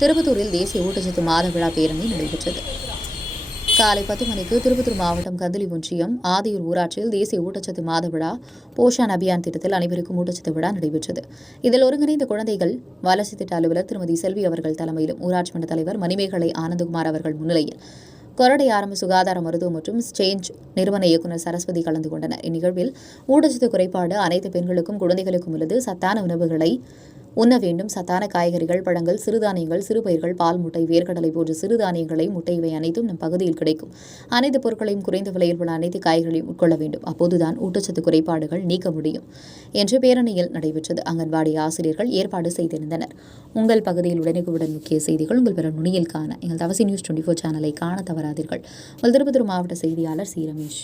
திருப்பத்தூரில் தேசிய ஊட்டச்சத்து மாத விழா பேரணி நடைபெற்றது. காலை 10 மணிக்கு திருப்பத்தூர் மாவட்டம் கந்தளி ஒன்றியம் ஆதியூர் ஊராட்சியில் தேசிய ஊட்டச்சத்து மாத விழா போஷான் அபியான் திட்டத்தில் அனைவருக்கும் ஊட்டச்சத்து விழா நடைபெற்றது. இதில் ஒருங்கிணைந்த குழந்தைகள் வளர்ச்சி திட்ட அலுவலர் திருமதி செல்வி அவர்கள் தலைமையிலும் ஊராட்சி மன்ற தலைவர் மணிமேகலை ஆனந்தகுமார் அவர்கள் முன்னிலையில் கொரடை ஆரம்ப சுகாதார மருத்துவம் மற்றும் ஸ்டேஞ்ச் நிறுவன இயக்குநர் சரஸ்வதி கலந்து கொண்டனர். இந்நிகழ்வில் ஊட்டச்சத்து குறைபாடு அனைத்து பெண்களுக்கும் குழந்தைகளுக்கும் உள்ளது, சத்தான உணவுகளை உண்ண வேண்டும், சத்தான காய்கறிகள், பழங்கள், சிறுதானியங்கள், சிறுபயிர்கள், பால், முட்டை, வேர்க்கடலை போன்ற சிறுதானியங்களை, முட்டை இவை அனைத்தும் நம் பகுதியில் கிடைக்கும். அனைத்து பொருட்களையும் குறைந்த விலையில் உள்ள அனைத்து காய்களையும் உட்கொள்ள வேண்டும். அப்போதுதான் ஊட்டச்சத்து குறைபாடுகள் நீக்க முடியும் என்று பேரணியில் நடைபெற்றது. அங்கன்வாடி ஆசிரியர்கள் ஏற்பாடு செய்திருந்தனர். உங்கள் பகுதியில் உடனுக்குடன் முக்கிய செய்திகள் உங்கள் பிற நுனியில் காண எங்கள் தவசி நியூஸ் 24 சேனலை காண தவறாதீர்கள். உங்கள் திருப்பத்தூர் மாவட்ட செய்தியாளர் சி. ரமேஷ்.